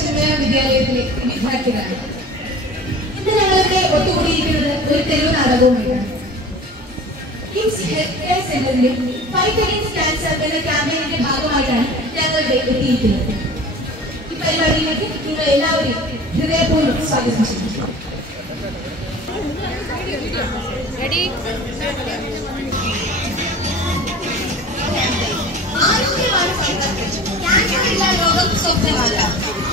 ചിന്മയ വിദ്യാലയത്തിലെ വിദ്യാർത്ഥികളാണ്. ഇന്ന് ഞങ്ങളിവിടെ ഒത്തുകൂടിയിരിക്കുന്നത് ഒരു തെരുവ് നാടകവുമായിട്ടാണ്. കിംസ് ഹെൽത്ത് കെയർ സെന്ററിലെ ഫൈറ്റ് അഗെയിൻസ്റ്റ് ക്യാൻസർ എന്ന ക്യാമ്പയിനിന്റെ ഭാഗമായിട്ടാണ് ഞങ്ങളിവിടെ എത്തിയിരിക്കുന്നത്. ഈ പരിപാടിയിലേക്ക് നിങ്ങൾ എല്ലാവരും ഹൃദയപൂർവ്വം സ്വാഗതം ചെയ്യുന്നു.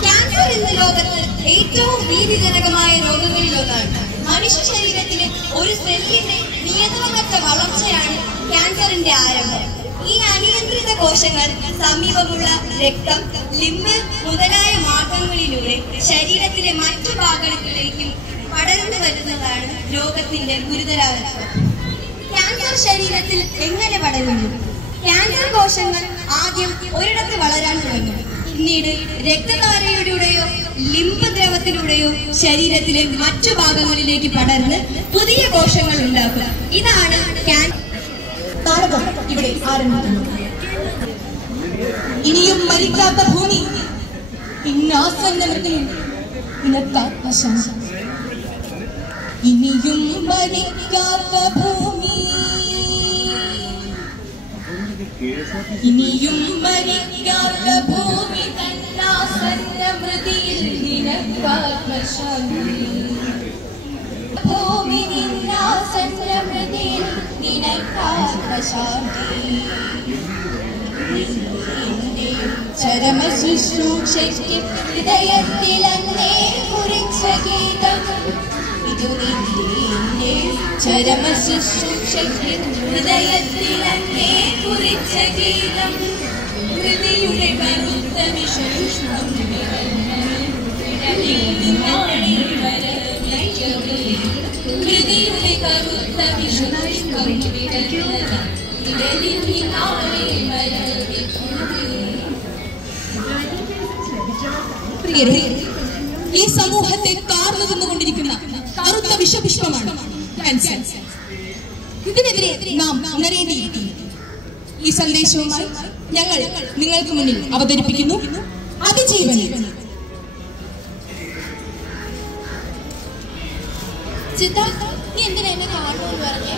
ക്യാൻസർ എന്ന ലോകത്ത് ഏറ്റവും ഭീതിജനകമായ രോഗങ്ങളിലൊന്നാണ്. മനുഷ്യ ശരീരത്തിലെ ഒരു സെല്ലിന്റെ നിയന്ത്രണമറ്റ വളർച്ചയാണ് ക്യാൻസറിന്റെ ആരംഭം. ഈ അനിയന്ത്രിത കോശങ്ങൾ സമീപമുള്ള രക്തം, ലിംബ് മുതലായ മാർഗങ്ങളിലൂടെ ശരീരത്തിലെ മറ്റു ഭാഗങ്ങളിലേക്കും പടർന്നു വരുന്നതാണ് രോഗത്തിന്റെ ഗുരുതരാവസ്ഥ. ക്യാൻസർ ശരീരത്തിൽ എങ്ങനെ പടരുന്നു? ക്യാൻസർ കോശങ്ങൾ ആദ്യം ഒരിടത്ത് വളരാൻ തുടങ്ങും. പിന്നീട് രക്തധാരയിലൂടെയോ ലിംബ് ദ്രവത്തിലൂടെയോ ശരീരത്തിലെ മറ്റു ഭാഗങ്ങളിലേക്ക് പടർന്ന് പുതിയ കോശങ്ങൾ ഉണ്ടാക്കുക. ഇതാണ് നാടകം ഇവിടെ ആരംഭിക്കുന്നു. ഇനിയും മരിക്കാത്ത ഭൂമി, പിന്നാസന്നത്തിൽ ഇനക്കാത്ത ശാന്തി. ഇനിയും മരിക്കാത്ത ഭൂമി, ഇനിയും മരിക്കാത്ത ഭൂമി, തന്നാസന്നമൃതിയിൽ നിനക്കാത്ത ശാന്തി. ഭൂമി നിന്നാസന്നമൃതിയിൽ നിനക്കാത്ത ശാന്തി. ചരമ ശുശ്രൂഷയ്ക്ക് ഹൃദയത്തിൽ അങ്ങേ കുറിച്ച ഗീതം ഇതു നിന്റെ. ചരമ ശുശ്രൂഷയ്ക്ക് ഹൃദയത്തിൽ അങ്ങേ കുറിച്ച ഗീതം ഹൃദയുടെ കറുത്ത വിശേഷം ഹൃദയുടെ കറുത്ത വിശേഷം. പ്രിയരെ, ഈ സമൂഹത്തെ കാർന്നു തിന്നുകൊണ്ടിരിക്കുന്ന കറുത്ത വിഷപുഷ്പമാണ് ക്യാൻസർ. ഇതിനെതിരെ നാം ഉണരേണ്ടിയിരിക്കുന്നു. ഈ സന്ദേശവുമായി ഞങ്ങൾ നിങ്ങൾക്ക് മുന്നിൽ അവതരിപ്പിക്കുന്നു അതിജീവനി. സിദ്ധാർത്ഥ, നീ എന്തിനാ എന്നെ കാണുമെന്ന് പറഞ്ഞേ?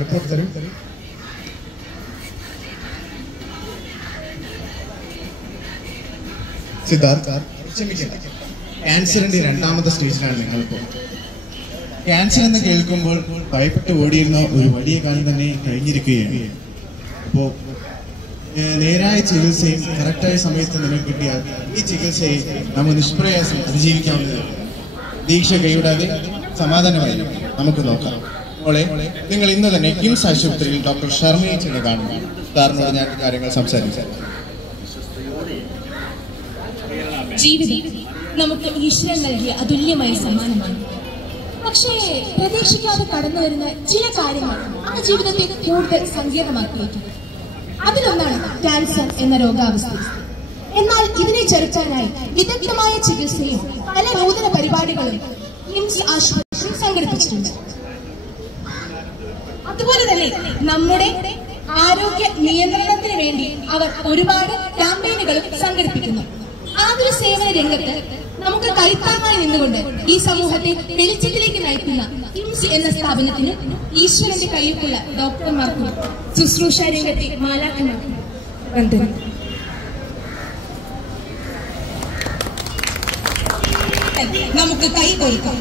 റിപ്പോർട്ട് തരും. സിദ്ധാർത്ഥ, ക്യാൻസറിന്റെ രണ്ടാമത്തെ സ്റ്റേജിലാണ് നിങ്ങളിപ്പോൾ. ക്യാൻസർ എന്ന് കേൾക്കുമ്പോൾ ഭയപ്പെട്ട് ഓടിയിരുന്ന ഒരു വലിയ കാലം തന്നെ കഴിഞ്ഞിരിക്കുകയാണ്. അപ്പോൾ നേരായ ചികിത്സയും കറക്റ്റായ സമയത്ത് നിങ്ങൾക്ക് കിട്ടിയാൽ ഈ ചികിത്സയെ നമുക്ക് നിഷ്പ്രയാസം അതിജീവിക്കാവുന്നതാണ്. ദീക്ഷ കൈവിടാതെ സമാധാനമായി നമുക്ക് നോക്കാം. മോളെ, നിങ്ങൾ ഇന്ന് തന്നെ കിംസ് ആശുപത്രിയിൽ ഡോക്ടർ ശർമ്മയെ ചെന്ന് കാണുക. സാറിനോട് ഞാൻ കാര്യങ്ങൾ സംസാരിക്കാം. ജീവിതം നമുക്ക് ഈശ്വരൻ നൽകിയ അതുല്യമായ സമ്മാനമാണ്. പക്ഷേ പ്രതീക്ഷിക്കാതെ കടന്നു വരുന്ന ചില കാര്യങ്ങൾ ആ ജീവിതത്തെ കൂടുതൽ സങ്കീർണമാക്കിയേക്കും. അതിലൊന്നാണ് ക്യാൻസർ എന്ന രോഗാവസ്ഥ. എന്നാൽ ഇതിനെ ചെറുക്കാനായി വിദഗ്ധമായ ചികിത്സയും പല നൂതന പരിപാടികളും കിംസ് ആശുപത്രി സംഘടിപ്പിച്ചിട്ടുണ്ട്. അതുപോലെ തന്നെ നമ്മുടെ ആരോഗ്യ നിയന്ത്രണത്തിന് വേണ്ടി അവർ ഒരുപാട് ക്യാമ്പയിനുകളും സംഘടിപ്പിക്കുന്നു. ആതുര സേവന രംഗത്ത് നമുക്ക് കൈത്താങ്ങായി നിന്നുകൊണ്ട് ഈ സമൂഹത്തെ വെളിച്ചത്തിലേക്ക് നയിക്കുന്ന കിംസ് എന്ന സ്ഥാപനത്തിന് ഈശ്വരന്റെ കയ്യൊപ്പുള്ള ഡോക്ടർമാർക്കും ശുശ്രൂഷ രംഗത്തെ മാലാഖമാർക്കും വന്ദനം. നമുക്ക് കൈ കൊടുക്കാം.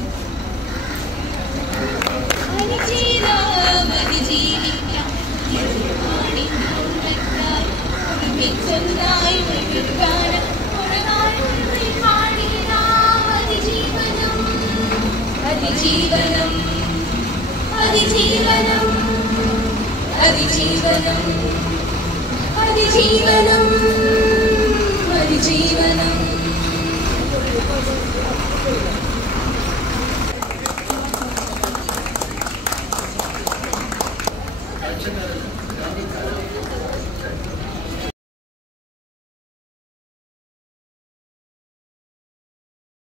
അതിജീവനം, അതിജീവനം, അതിജീവനം, അതിജീവനം.